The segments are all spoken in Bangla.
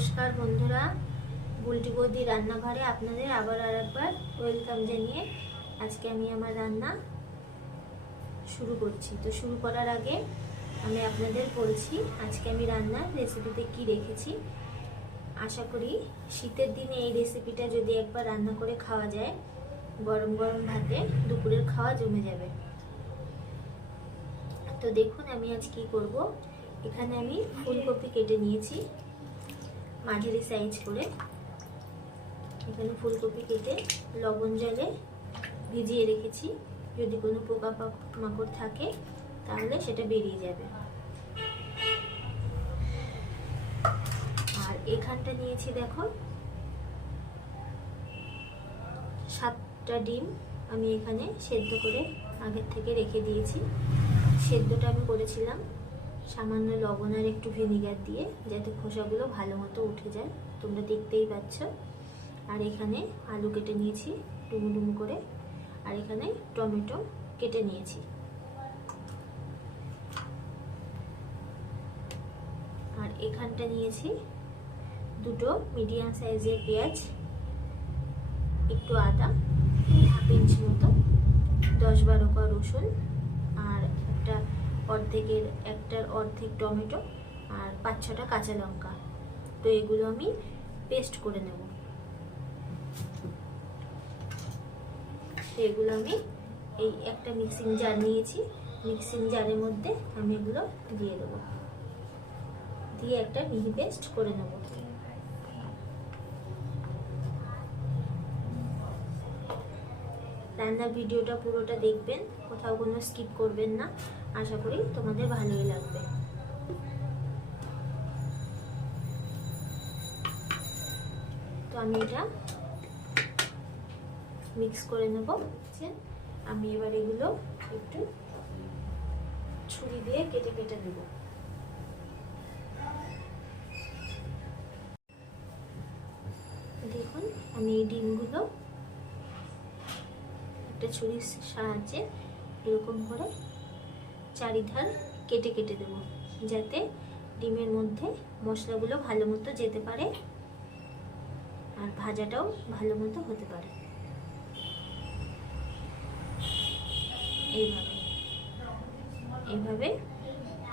নমস্কার বন্ধুরা, বুলটি বৌদি রান্নাঘরে আপনাদের আবার আরেকবার ওয়েলকাম জানিয়ে আজকে আমি আমার রান্না শুরু করছি। তো শুরু করার আগে আমি আপনাদের বলছি আজকে আমি রান্নার রেসিপিতে কি রেখেছি। আশা করি শীতের দিনে এই রেসিপিটা যদি একবার রান্না করে খাওয়া যায়, গরম গরম ভাতে দুপুরের খাওয়া জমে যাবে। তো দেখুন আমি আজ কি করব। এখানে আমি ফুলকপি কেটে নিয়েছি মাঝারি সাইজ করে। এখানে ফুলকপি কেটে লবণ জলে ভিজিয়ে রেখেছি, যদি কোনো পোকা মাকড় থাকে তাহলে সেটা বেরিয়ে যাবে। আর এখানটা নিয়েছি দেখো 7টা ডিম আমি এখানে সেদ্ধ করে আগের থেকে রেখে দিয়েছি। সেদ্ধটা আমি করেছিলাম সামান্য লবণ আর একটু ভিনিগার দিয়ে, যাতে খোসাগুলো ভালো মতো উঠে যায়, তোমরা দেখতেই পাচ্ছ। আর এখানে আলু কেটে নিয়েছি ডুমু ডুমু করে, আর এখানে টমেটো কেটে নিয়েছি। আর এখানটা নিয়েছি দুটো মিডিয়াম সাইজের পেঁয়াজ, একটু আদা, 1/2 ইঞ্চি মতো, 10-12 কোয়া রসুন, আর একটার অর্ধেক টমেটো, আর 5-6টা কাঁচা লঙ্কা। তো এগুলো আমি পেস্ট করে নেব। তো এগুলো আমি এই একটা মিক্সিং জার নিয়েছি, মিক্সিং জারের মধ্যে আমি এগুলো দিয়ে দেবো, দিয়ে একটা মিহি পেস্ট করে নেব। রান্নার ভিডিওটা পুরোটা দেখবেন, কোথাও কোনো স্কিপ করবেন না। আশা করি তোমাদের ভালোই লাগবে। তো আমি এটা মিক্স করে নেব। আমি এবার এগুলো একটু ছুরি দিয়ে কেটে কেটে দেব। দেখুন আমি এই ডিমগুলো একটা ছুরির সাহায্যে এরকম করে চারিধার কেটে কেটে দেব, যাতে ডিমের মধ্যে মশলাগুলো ভালো মতো যেতে পারে আর ভাজাটাও ভালো মতো হতে পারে। এইভাবে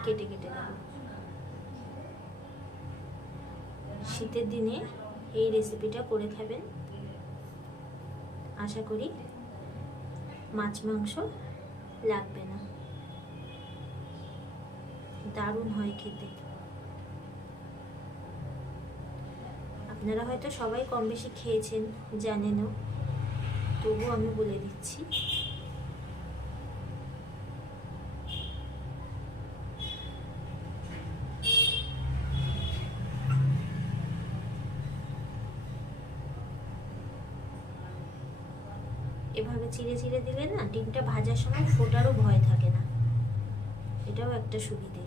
কেটে কেটে দেব। শীতের দিনে এই রেসিপিটা করে খাবেন, আশা করি মাছ মাংস লাগবে না, দারুণ হয় খেতে। আপনারা হয়তো সবাই কম বেশি খেয়েছেন, জানেনও, তবুও আমি বলে দিচ্ছি। এভাবে চিড়ে চিড়ে দিলে না ডিমটা ভাজার সময় ফোটারও ভয় থাকে না, এটাও একটা সুবিধে।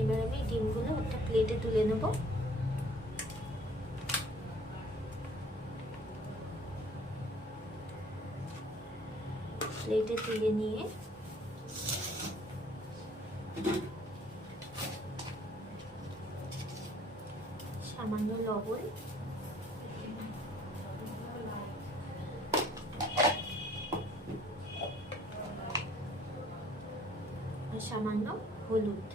এবার আমি ডিমগুলো একটা প্লেটে তুলে নেব। প্লেটে তুলে নিয়ে সামান্য লবণ, আর সামান্য হলুদ,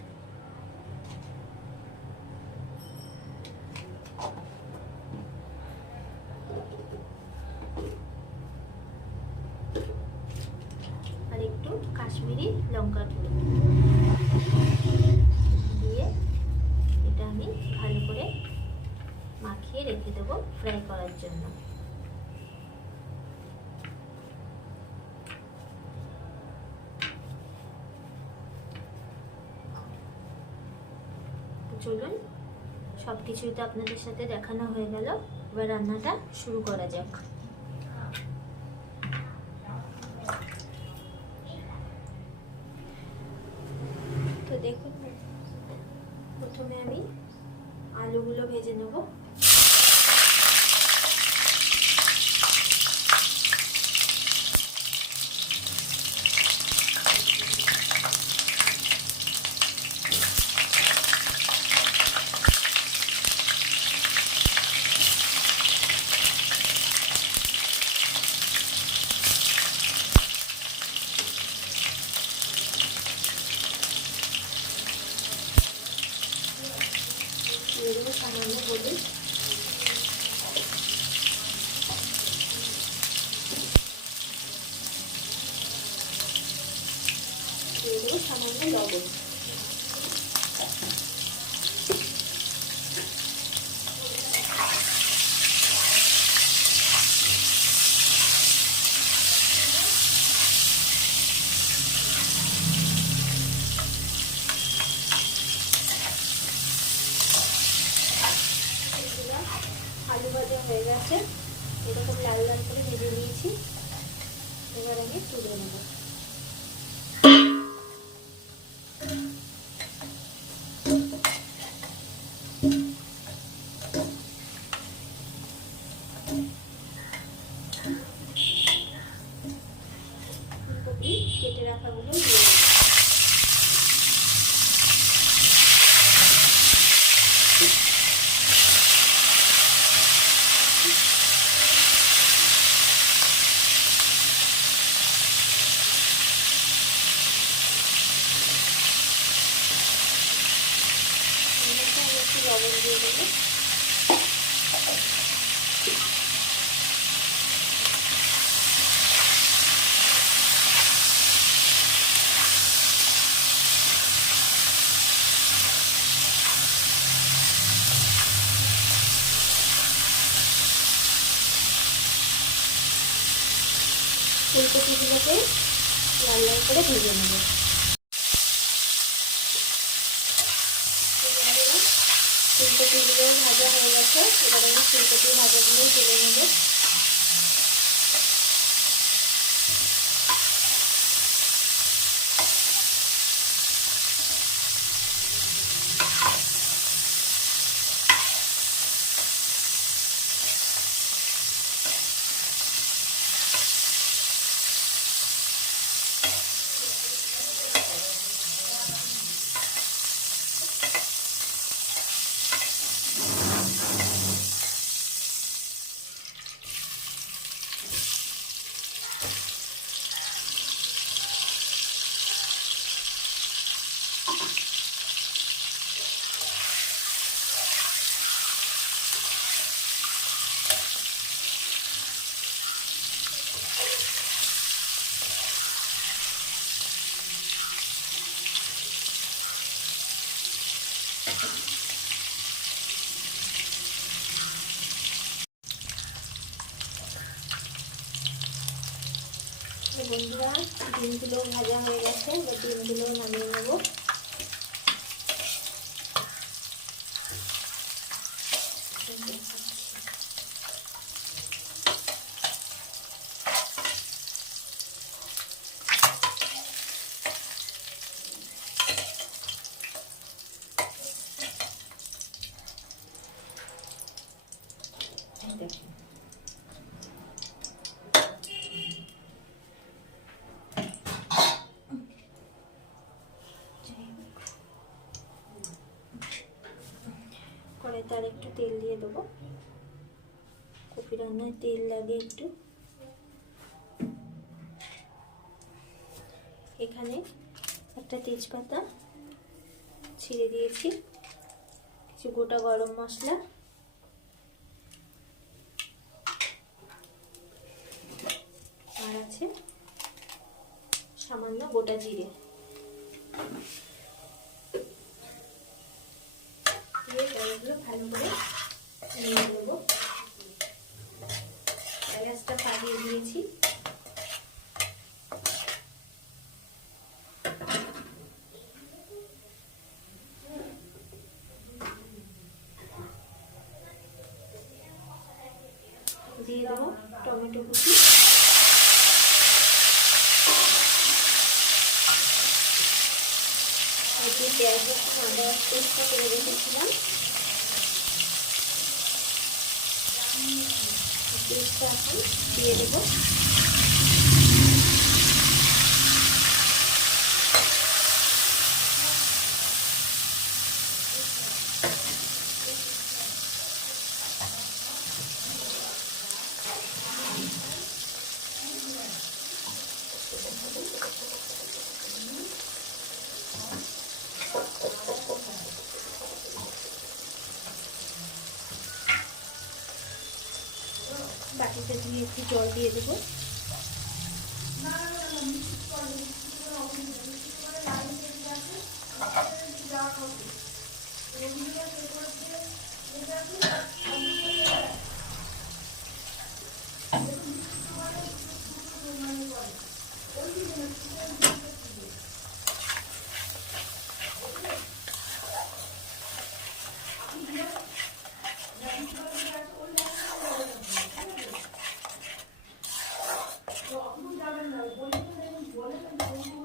আর একটু কাশ্মীরি লঙ্কার গুঁড়ো দিয়ে এটা আমি ভালো করে মাখিয়ে রেখে দেবো ফ্রাই করার জন্য। চলুন, সবকিছুই তো আপনাদের সাথে দেখানো হয়ে গেল, এবার রান্নাটা শুরু করা যাক। তো দেখুন লবণ। আলু ভাজা হয়ে গেছে, এরকম লাল লাল করে ভেজে নিয়েছি। এবার আমি তুলে নেব। ফুলকপি কেটে রাখাগুলো দিয়ে দেবো। একটু লবণ দিয়ে দেবো। ফুলকপিগুলোকে লাল লাল করে ভেজে নেব। ফুলকপিগুলো ভাজা হয়ে গেছে, এবার আমি ফুলকপি ভাজাগুলো তুলে নেব। বন্ধুরা, ডিমগুলো ভাজা হয়ে গেছে, এবার ডিমগুলো নামিয়ে নেব। কড়াইতে আর একটু তেল দিয়ে দেবো। কপি রান্নায় তেল লাগে একটু। এখানে একটা তেজপাতা ছিঁড়ে দিয়েছি, কিছু গোটা গরম মশলা, আর আছে সামান্য গোটা জিরে। এগুলো ভালো করে নিয়ে নেবো। গ্যাসটা পাঠিয়ে দিয়েছি। দিয়ে দেবো টমেটো কুচি, যে পেঁয়াজ রসুন আদা পেস্টটা করে রেখেছিলাম, পেস্টটা এখন দিয়ে দেবো। বাটিতে দিয়ে একটু জল দিয়ে দেবো।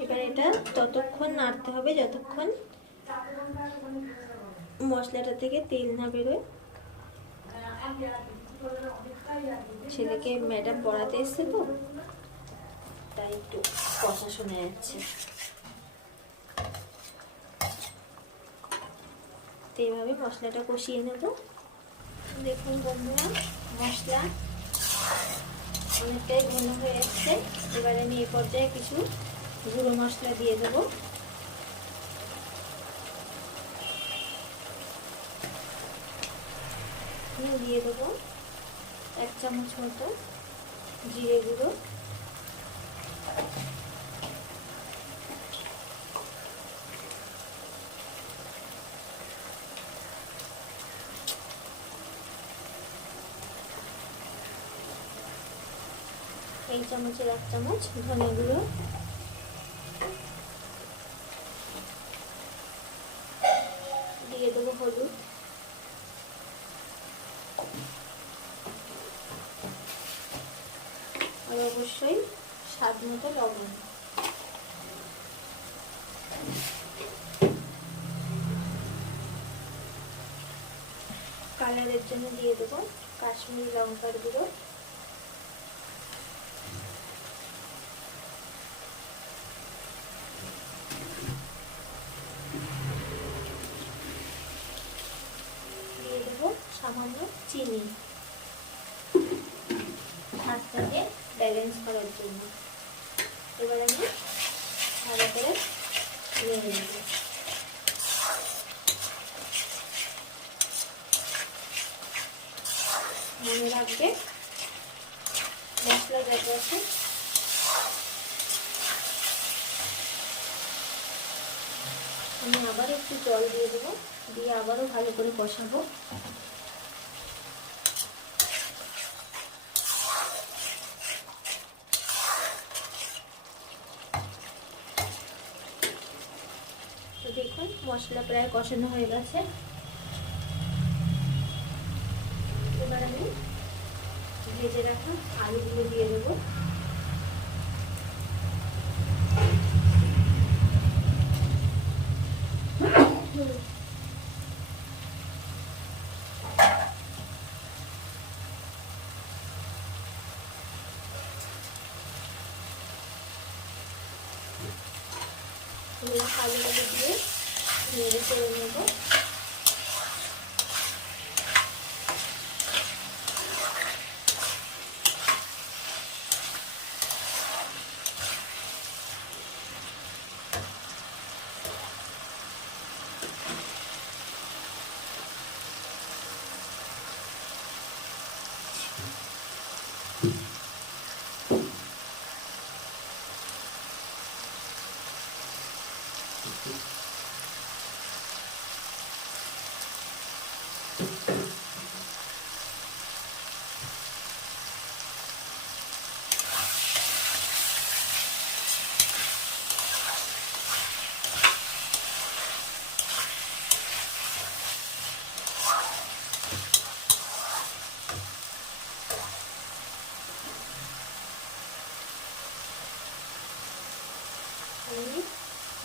এবার এটা ততক্ষণ নাড়তে হবে যতক্ষণ মশলাটা থেকে তেল না বেরোয়। ছেলেকে ম্যাডাম পড়াতে এসছে তো, তাই একটু কথা শোনা যাচ্ছে। তো এভাবে মশলাটা কষিয়ে নেব। দেখুন বন্ধুরা, মশলা অনেকটাই ঘন হয়ে যাচ্ছে। এবার আমি এই পর্যায়ে কিছু গুঁড়ো মশলা দিয়ে দেবো। দিয়ে দেবো 1 চামচ মতো জিরে গুঁড়ো, এই চামচের 1 চামচ ধনে গুঁড়ো, দিয়ে দেবো হলুদ, আর অবশ্যই স্বাদ মতো লবণ। কালারের জন্য দিয়ে দেবো কাশ্মীরি লঙ্কার গুঁড়ো, দিয়ে দেবো সামান্য চিনি, স্বাদটাকে ব্যালেন্স করার জন্য। এবার আমি ভালো করে নেড়ে নেব। মনে রাখবে মশলা যত আছে আমি আবার একটু জল দিয়ে দেবো, দিয়ে আবারও ভালো করে কষাবো। তো দেখুন মশলা প্রায় কষানো হয়ে গেছে। এবার আমি ভেজে রাখা আলুগুলো দিয়ে দেবো। আলুগুলো দিয়ে নেড়ে চেড়ে নেব।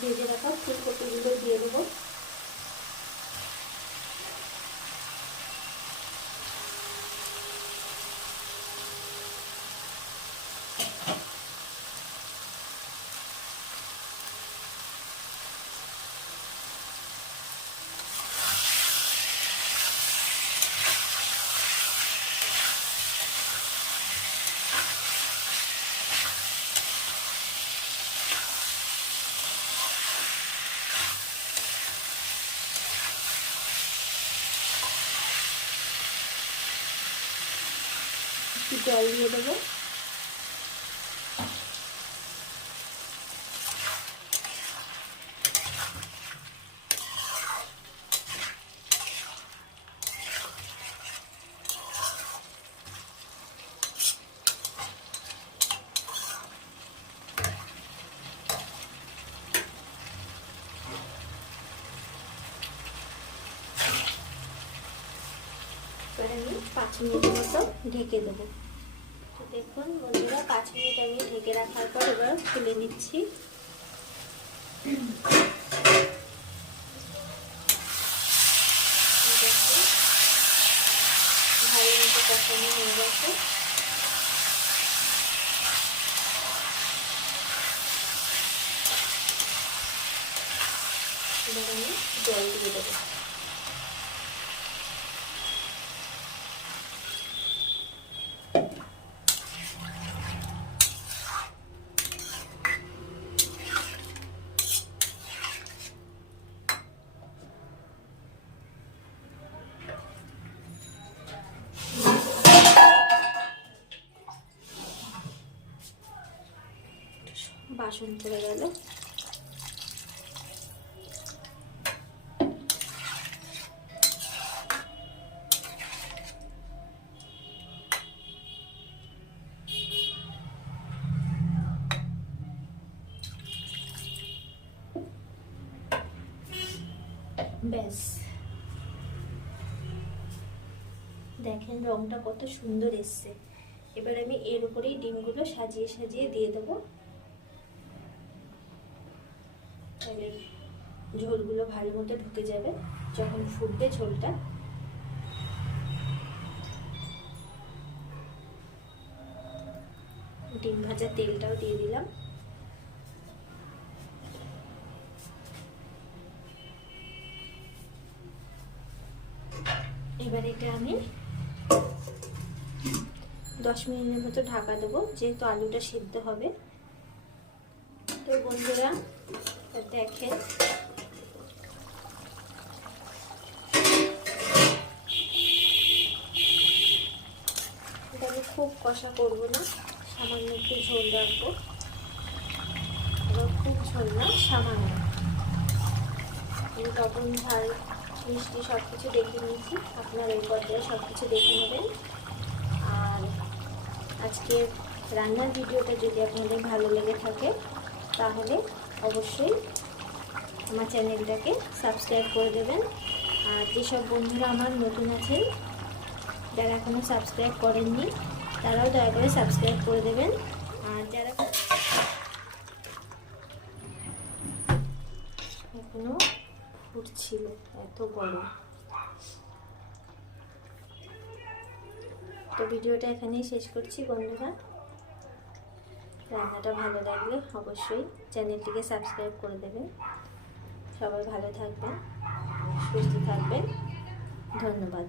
ভেজে রাখা ফুলকপিগুলো দিয়ে দেবো। একটু জল দিয়ে দেবো। 5 মিনিটের মতো ঢেকে দেবো। তো দেখুন বন্ধুরা, 5 মিনিট আমি ঢেকে রাখার পর এবার খুলে নিচ্ছি। ভালো মতো কষানো হয়ে গেছে। এবার আমি জল দিয়ে দেবো। বাসন পড়ে গেল। ব্যাস, দেখেন রংটা কত সুন্দর এসছে। এবার আমি এর উপরেই ডিমগুলো সাজিয়ে সাজিয়ে দিয়ে দেবো, তাহলে ঝোলগুলো ভালো মতো ঢুকে যাবে যখন ফুটবে ঝোলটা। ডিম ভাজা তেলটাও দিয়ে দিলাম। এবার এটা আমি 10 মিনিটের মতো ঢাকা দেবো, যেহেতু আলুটা সিদ্ধ হবে। তো বন্ধুরা দেখেন, এটা আমি খুব কষা করবো না, সামান্য একটু ঝোল রাখবো। এবার খুব ঝোল না, সামান্য। আমি লবণ ঝাল মিষ্টি সব কিছু দেখে নিয়েছি, আপনারা এই পর্যায়ে সব কিছু দেখে নেবেন। আর আজকের রান্নার ভিডিওটা যদি আপনাদের ভালো লেগে থাকে তাহলে অবশ্যই আমার চ্যানেলটাকে সাবস্ক্রাইব করে দেবেন। আর যেসব বন্ধুরা আমার নতুন আছেন, যারা এখনও সাবস্ক্রাইব করেননি, তারাও দয়া করে সাবস্ক্রাইব করে দেবেন। আর যারা এখনও ফুটছিল, এত গরম। তো ভিডিওটা এখানেই শেষ করছি বন্ধুরা। রান্নাটা ভালো লাগলে অবশ্যই চ্যানেলটিকে সাবস্ক্রাইব করে দেবেন। সবাই ভালো থাকবেন, সুস্থ থাকবেন। ধন্যবাদ।